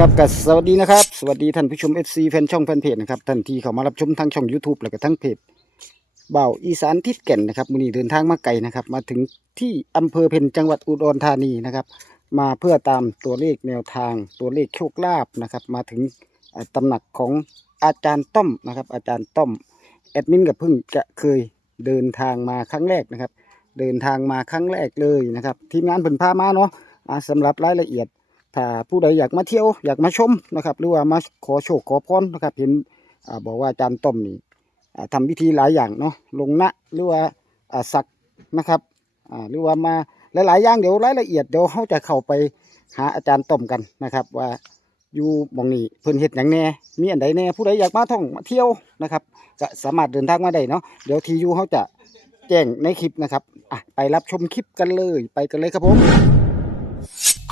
ครับก็สวัสดีนะครับ สวัสดีท่านผู้ชม FC แฟนช่องแฟนเพจนะครับท่านที่เข้ามารับชมทางช่อง YouTube แล้วก็ทั้งเพจเบ่าวอีสานทิศแก่นนะครับมือนี้เดินทางมาไกลนะครับ มาถึงที่อำเภอเพ็ญจังหวัดอุดรธานีนะครับ มาเพื่อตามตัวเลขแนวทางตัวเลขโชคลาภนะครับ มาถึงเอ่อตำหนักของอาจารย์ต้อมนะครับ อาจารย์ต้อมแอดมินกับเพิ่งจะเคยเดินทางมาครั้งแรกนะครับ เดินทางมาครั้งแรกเลยนะครับ ทีมงานเพิ่นพามาเนาะอ่าสำหรับรายละเอียด ถ้าผู้ใดอยากมาเที่ยวอยากมาชมนะครับหรือว่ามาขอโชคขอพรนะครับเห็นอบอกว่าอาจารย์ต้อมนี่อ่าทำพิธีหลายอย่างเนาะลงนะหรือว่าสักนะครับหรือว่ามาหลายๆอย่างเดี๋ยวรายละเอียดเดี๋ยวเขาจะเข้าไปหาอาจารย์ต้อมกันนะครับว่าอยู่หมองนี้เพิ่นเฮ็ดหยังแน่มีอันใดแน่ผู้ใดอยากมาท่องมาเที่ยวนะครับก็สามารถเดินทางมาได้เนาะเดี๋ยวทียูเขาจะแจ้งในคลิปนะครับอะไปรับชมคลิปกันเลยไปกันเลยครับผม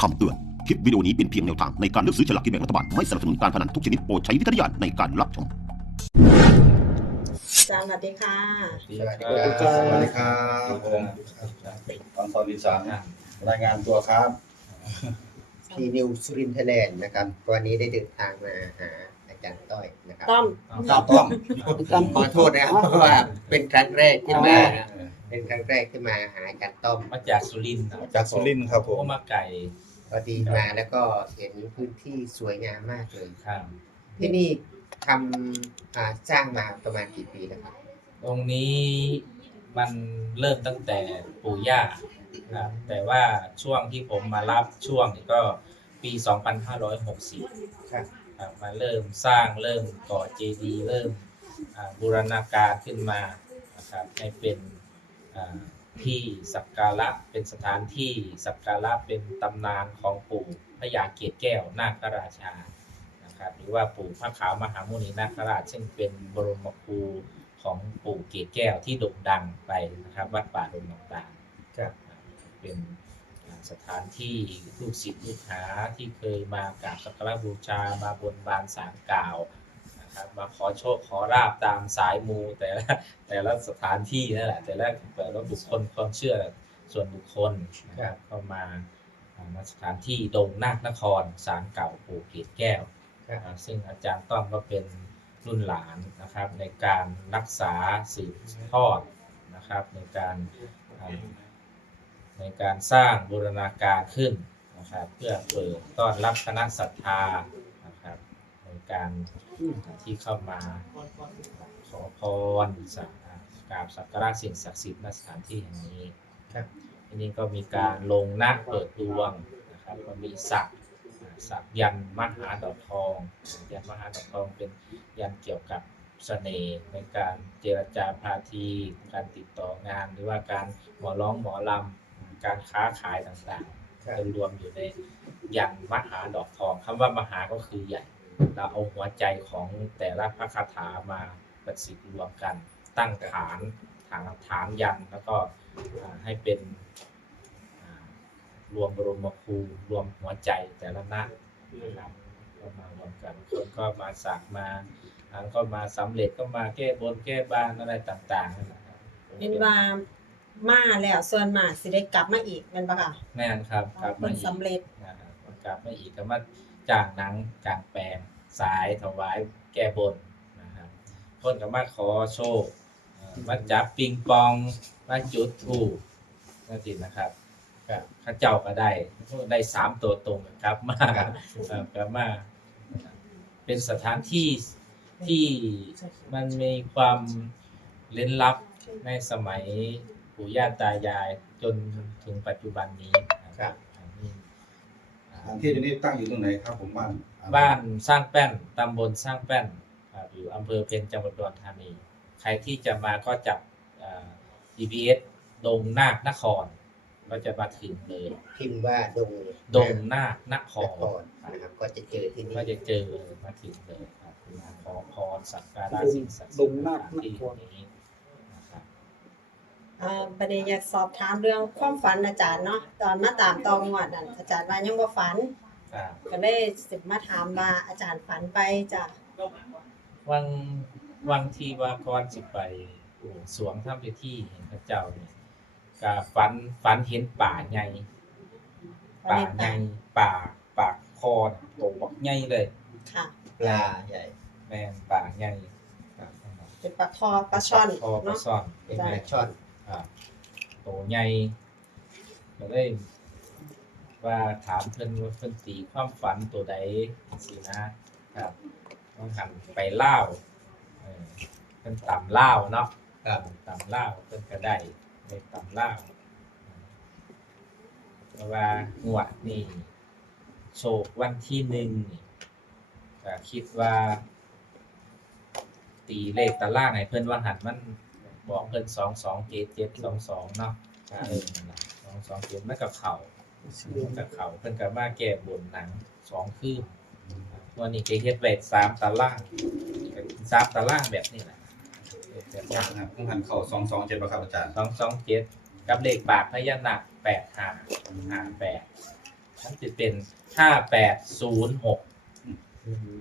คำเตือน ลิปวิดีโอนี้เป็นเพียงแนวทางในการเลือกซื้อฉลากกินแบ่งรัฐบาล ไม่สนับสนุนการพนันทุกชนิดโปรดใช้วิจารณญาณในการรับชมอาจารย์สวัสดีค่ะสวัสดีสวัสดีครับสวัสดีครับผมตอนสอบวิสานรายงานตัวครับพีนิวสุรินทร์ไทยแลนด์นะครับ วันนี้ได้เดินทางมาหาอาจารย์ต้อยนะครับต้อมต้อมต้อมขอโทษนะครับเพราะว่าเป็นครั้งแรกที่มาเป็นครั้งแรกที่มาหาอาจารย์ต้อมมาจากสุรินทร์นะจากสุรินทร์ครับผก็มมาไก่ พอดีมาแล้วก็เห็นพื้นที่สวยงามมากเลยครับ ที่นี่ทำอ่าสร้างมาประมาณกี่ปีแล้วครับตรงนี้มันเริ่มตั้งแต่ปู่ย่าครับแต่ว่าช่วงที่ผมมารับช่วงนี้ก็ปี 2560ครับครับมาเริ่มสร้างเริ่มก่อเจดีย์เริ่มอ่าบูรณาการขึ้นมานะครับให้เป็นอ่า ที่สักการะเป็นสถานที่สักการะเป็นตำนานของปู่พระยาเกศแก้วนาคราชานะครับหรือว่าปู่พระขาวมหามุนีนาคราช ซึ่งเป็นบรมครูของปู่เกศแก้วที่โด่งดังไปนะครับวัดป่าดงหนองตาลครับเป็นอ่าสถานที่ลูกศิษย์ลูกหาที่เคยมากราบสักการะบูชามาบนบานสารกล่าว นะครับมาขอโชคขอราบตามสายมูแต่ละแต่ละสถานที่นั่นแหละแต่ละแต่ละบุคคลความเชื่อส่วนบุคคลนะครับเข้ามามาสถานที่ดงนาคนครศาลเก่าปู่เกศแก้วซึ่งอาจารย์ต้อมก็เป็นรุ่นหลานนะครับในการรักษาสืบทอดนะครับในการในการสร้างบูรณาการขึ้นนะครับเพื่อเปิดต้อนรับคณะศรัทธา การที่เข้ามาขอพรสักกราบสักการะสิ่งศักดิ์สิทธิ์ณสถานที่แห่งนี้ครับทีนี้ก็มีการลงหน้าเปิดดวงนะครับก็มีสักสักยันต์มหาดอกทอง ยันต์มหาดอกทองเป็นยันต์เกี่ยวกับเสน่ห์ในการเจรจาพาที การติดต่องาน หรือว่าการหมอร้องหมอลำการค้าขายต่างครับๆจะรวมอยู่ในยันต์มหาดอกทองคำว่ามหาก็คือใหญ่ เราเอาหัวใจของแต่ละพระคาถามาประสิทธิ์รวมกัน ตั้งฐานฐานฐานยันต์แล้วก็อ่าให้เป็นอ่ารวมบรมครูรวมหัวใจแต่ละหน้านะครับก็มารวมกันคนก็มาสักมาอันก็มาสำเร็จก็มาแก้บนแก้บ้านอะไรต่างๆนั่นแหละครับเป็นว่ามาแล้วส่วนมากสิได้กลับมาอีกแมันปะค่ะแม่นครับกลับคมานอีกสำเร็จนะครับกลับมาอีกก็มาจ้างหนังกลางแปลง สายถวายแก้บนนะครับคนก็มาขอโชคเอ่อมาจับปิงปองมาจุดถูกนั่นสินะครับก็เข้าเจ้าก็ได้ได้สามตัวตรงครับมาครับกลับมาเป็นสถานที่ที่มันมีความเล้นลับในสมัยปู่ย่าตายายจนถึงปัจจุบันนี้นะครับอันนี้ สถานที่นี้ตั้งอยู่ตรงไหนครับผมบ้านบ้านสร้างแป้นตำบลสร้างแป้นครับอยู่อำเภอเพ็ญจังหวัดอุดรธานี ใครที่จะมาก็จับเอ่อ GPS ดงนาคนคร ก็จะมาถึงเลยพิมพ์ว่าดงดงนาคนนคครรนะครับก็จะเจอที่นี่ก็จะเจอเลยมาถึงเลยครับมาขอพรสักการะสิ่งศักดิ์ดสิทงธิ์นาคที่นครนี้นะครับ อ่าประเด็นอยากสอบถามเรื่องความฝันอาจารย์เนาะตอนมาตามตองวดนั่นอาจารย์ว่ายังบ่ฝันครับก็เลยสิมาถามว่าอาจารย์ฝันไปจ้ะวังวังที่ว่าก่อนสิไปบวงสรวงทำพิธีเห็นพระเจ้าเนี่ยก็ฝันฝันเห็นป่าใหญ่ป่าใหญ่ป่าป่าโคคอน่ะโตบักใหญ่เลย ค่ะ ปลาใหญ่ แม่นปลาใหญ่ครับเป็นปลาคอปลาช่อนคอปลาเนาะช่อนเป็นปลาช่อน ครับโตใหญ่ก็เลยว่าถามเพิ่นว่าเพิ่นตีความฝันตัวใดสินะครับต้องหันไปเล่าวเออเพิ่นต่ำเล่าวเนาะครับต่ำเล่าวเพิ่นก็ได้ในต่ำเล่าวเพราะว่างวดนี่โชควันที่หนึ่งนี่ก็คิดว่า ตีเลขตารางให้เพิ่นว่าหันมัน บอกเพิ่นสองสองเจ็ดเจ็ดสองสองเนาะเออนั่นล่ะสองสองเจ็ดมันกับเข่ามันกับเข่าเพิ่นก็มาแก้บนหนังสองคืบวันนี้ก็เฮ็ดไว้สามตารางสามตารางแบบนี้แหละแบบคนี้รับต้องหันเข่าสองสองเจ็ดป่ะครับอาจารย์สองสองเจ็ดกับเลขปากพญานาคแปดห้าห้าแปดมันจะเป็นห้าแปดศูนย์หก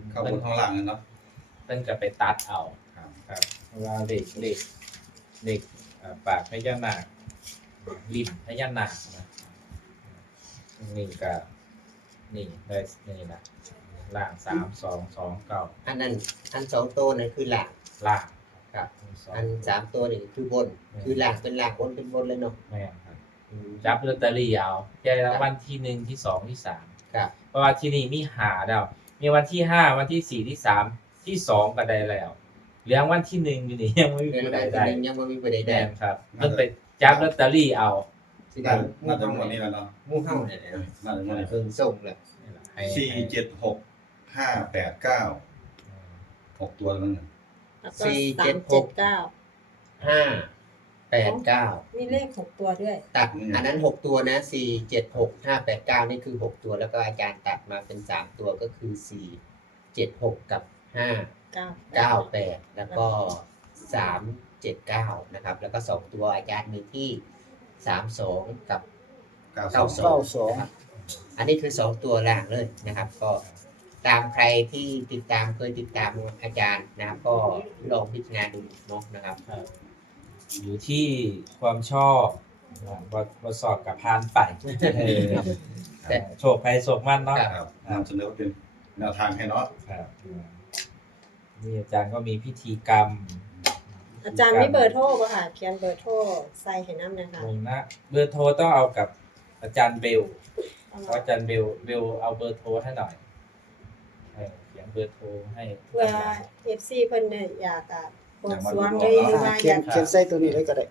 เข้าบนข้างล่างนั่นเนาะเพิ่นก็ไปตัดเอาครับครับเพราะว่าเด็กเด็ก เด็กอ่าปากพญานาคริมพญานาคนะนี่ก็นี่ได้นี่นะล่างสามสองสองเก้าอันนั้นอันสองตัวนั่นคือหลังล่างครับสองอันสามตัวนี่คือบน คือหลังเป็นหลังบนเป็นบนเลยเนาะแม่นครับจับลอตเตอรี่เอาแค่รางวัลที่หนึ่งที่สองที่สามครับเพราะว่าที่นี่มีหาแล้วมีวันที่ห้าวันที่สี่ที่สามที่สองก็ได้แล้ว เหลือวันที่หนึ่งอยู่นี่ยังไม่มีเงินผู้รางใดวัลที่ได้หนึ่งยังไม่มีประเด็นแน่ได้นครับเพิ่นไปจับลอตเตอรี่เอาสิน่าได้น่าจะหมดนี้แล้วเนาะมู่เฮ้าเนี่ยนะน่าจะหมดนี้เพิ่งส่งเลยให้สี่ให้เจ็ดหกห้าแปดเก้าหกตัวแล้วนั่นน่ะแล้วก็สามเจ็ดเก้าห้าแปดเก้ามีเลขหกตัวด้วย ตัดอันนั้นหกตัวนะสี่เจ็ดหกห้าแปดเก้านี่คือหกตัวแล้วก็อาจารย์ตัดมาเป็นสามตัวก็คือสี่เจ็ดหกกับห้า เก้าเก้าแปดแล้วก็สามเจ็ดเก้านะครับ แล้วก็สองตัวอาจารย์มีที่สามสองกับเก้าสเก้าองสอง นะครับอันนี้คือสองตัวล่างเลยนะครับ ก็ตามใครที่ติดตามเคยติดตามอาจารย์นะครับ ก็ลองพิจารณาดูเนาะนะครับครับอยู่ที่ความชอบว่าว่าสอบกับพานไปเออแต่ โชคใครโชคมันเนาะครับนำเสนอว่าเป็นแนวทางให้เนาะ ครับ นี่อาจารย์ก็มีพิธีกรรมอาจารย์มีเบอร์โทรป่ะค่ะเขียนเบอร์โทรใส่ให้น้ำนะคะลงนะ เบอร์โทรต้องเอากับอาจารย์เบลเพราะอาจารย์เบลเบลเอาเบอร์โทรให้หน่อยเออเขียนเบอร์โทรให้เพื่อเอฟซีเพิ่นเนี่ยอยากอะบวงสรวงเลยหรือว่าเขีอยยานกเขียนใส่ตัวนี้เลยก็ได้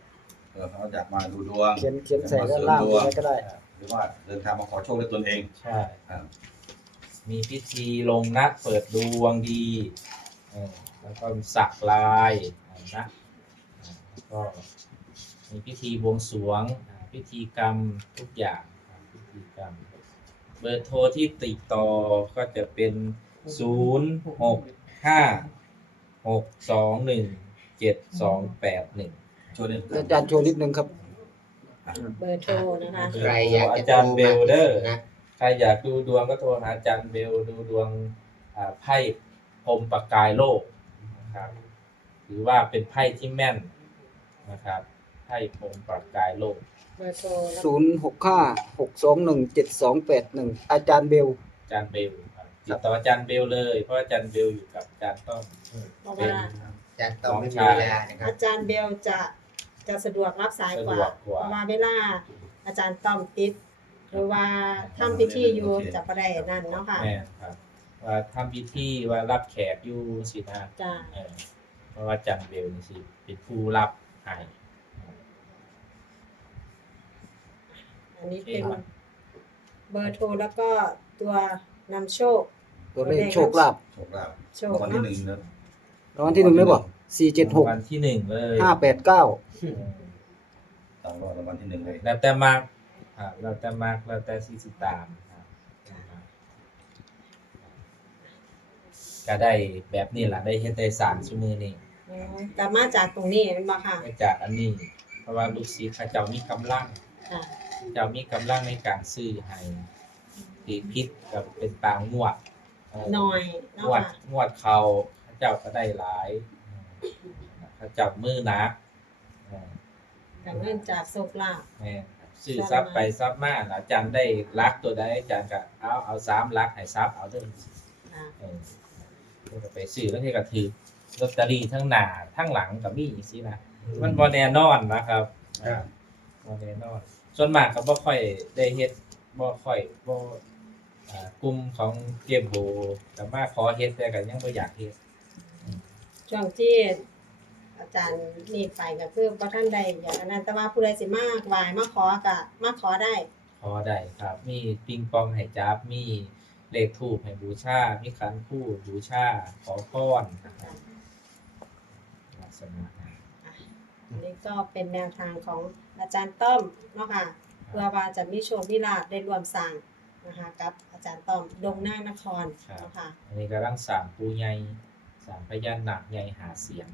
เออเขาอยากมาดูดวงเขียนเขียนใส่ด้านล่างอะไรก็ได้ หรือว่าเดินทางมาขอโชคด้วยตนเอง ใช่ครับมีพิธีลงนะเปิดดวงดีเออ แล้วก็มีสักลายนะอ่าแล้วก็มีพิธีบวงสรวงอ่าพิธีกรรมทุกอย่างอ่าพิธีกรรม เบอร์โทรที่ติดต่อก็จะเป็นศูนย์หกห้าหกสองหนึ่งเจ็ดสองแปดหนึ่งโชว์นี่อาจารย์โชว์นิดนึงครับ เบอร์โทรนะคะใครอยากจะอาจารย์เบลเดอร์นะใครอยากดูดวงก็โทรหาอาจารย์เบลดูดวงอ่าไพ่ พรหมประกายโลกนะครับถือว่าเป็นไพ่ที่แม่นนะครับไพ่พรหมประกายโลก เบอร์โทรแล้วศูนย์หกห้าหกสองหนึ่งเจ็ดสองแปดหนึ่งอาจารย์เบล อาจารย์เบลครับติดต่ออาจารย์เบลเลยเพราะอาจารย์เบลอยู่กับอาจารย์ต้อมเพราะเป็นว่าอาจารย์ต้องไม่มีเวลานะครับ อาจารย์เบลจะจะสะดวกรับสายกว่าสะดวกกว่า เพราะว่าเวลาอาจารย์ต้อมติด หรือว่าทำพิธีอยู่จะประได้นั่นเนาะค่ะ แม่นครับ ว่าทำพิธีว่ารับแขกอยู่สินะจ้าเออเพราะว่าอาจันเบลนี่สิเป็นผู้รับให้อันนี้เป็นเบอร์โทรแล้วก็ตัวนำโชค ตัวเลขโชคลาภโชคลาภโชครางวัลที่เนาะหนึ่งเนอะรางวัลที่หนึ่งเลยบ่สี่เจ็ดหกวันที่หนึ่งเลยห้าแปดเก้าเออต้องรอรางวัลที่หนึ่งเลยแล้วแต่มากอ่าแล้วแต่มากแล้วแต่สิสิตามครับ ก็ได้แบบนี้แหละได้เฮ็ดได้สร้างซุมือนี่อ๋อแต่มาจากตรงนี้เป็นบ่ค่ะมาจากอันนี้ เพราะว่าลูกศิษย์เขาเจ้ามีกำลัง ค่ะเจ้ามีกำลังในการซื้อให้ตีพิษกับเป็นตางวดเหน่อยเนาะงวดค่ะงวดเขาเขาเจ้าก็ได้หลายเขาเจ้ามือหนักเออกับเงินจากโชคลาภ แม่นครับซื้อซับไปซับมาอาจารย์ได้ลักตัวใดอาจารย์ก็เอาเอาสามลักให้ซับเอาเด้อค่ะ เออเพิ่นก็ ไปซื้อแล้วที่ก็ถือลอตเตอรี่ทั้งหน้าทั้งหลังก็มีอีกสินะมันบ่แน่นอนนะครับครับบ่แน่นอน ส่วนมากก็บ่ค่อยได้เฮ็ดบ่ค่อยบ่อ่ากลุ่มของเกมโบก็มาขอเฮ็ดแต่ก็ยังบ่อยากเฮ็ดช่วงที่อาจารย์นี่ไปก็คือบ่ท่านใดอย่างอันนั้นแต่ว่าผู้ใดสิมาไหว้มาขอก็มาขอได้ ขอได้ครับ มีปิงปองให้จับมี เลขทูปให้บูชามีขันคู่บูชาขอพรนะครับลักษณะนั้นอันนี้ก็เป็นแนวทางของอาจารย์ต้อมเนาะค่ะเพื่อว่าจะมีโชคมีลาภได้รวมสร้างนะคะกับอาจารย์ต้อมดงหน้านครเนาะค่ะอันนี้กำลังสร้างปูใหญ่สร้างพญานาคใหญ่หาเสียง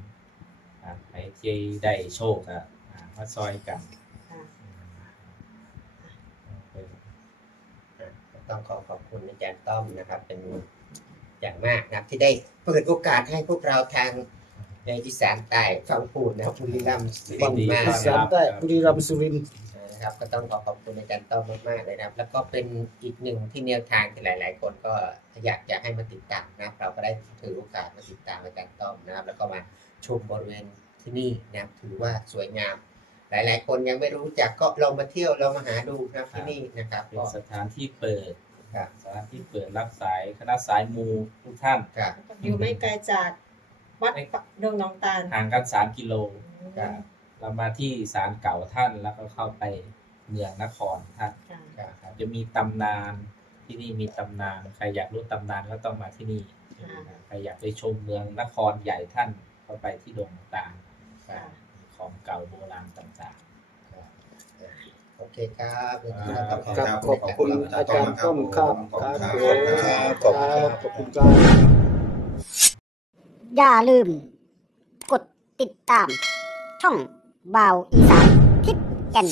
ครับให้ที่ได้โชคอะอ่ามาซอยกัน ค่ะ ต้องขอขอบคุณอาจารย์ต้อมนะครับ เป็นอย่างมากนะครับ ที่ได้เปิดโอกาสให้พวกเราทางในอีสานใต้ฟังพูดนะครับบุรีรัมย์ฟังมากครัสาบมใต้บุรีรัมย์สุรินทร์ นะครับก็ต้องขอขอบคุณอาจารย์ต้อมมากๆเลยนะครับ แล้วก็เป็นอีกหนึ่งที่แนวทางที่หลาย ๆ คนก็อยากจะให้มาติดตามนะครับ เราก็ได้ถือโอกาสมาติดตามอาจารย์ต้อมนะครับ แล้วก็มาชมบริเวณที่นี่นะครับถือว่าสวยงาม หลาย ๆ คนยังไม่รู้จักก็ลองมาเที่ยวลองมาหาดูนะครับที่นี่นะครับเป็นก็สถานที่เปิดครับสถานที่เปิดรับสายคณะสายมูทุกท่านครับอยู่ไม่ไกลจากวัดดงหนองตาลห่างกันสามกิโลครับเรามาที่ศาลเก่าท่านแล้วก็เข้าไปเมืองนครท่านค่ะนะครับจะมีตำนานที่นี่มีตำนานใครอยากรู้ตำนานก็ต้องมาที่นี่ค่ะใครอยากไปชมเมืองนครใหญ่ท่านก็ไปที่ดงต่างค่ะๆ ของเก่าโบราณต่างโอเคครับครับขอบคุณอาจารย์ต้อมครับครับขอบคุณครับขอบคุณครับอย่าลืม กดติดตาม ช่องบาวอีสานทิศแก่น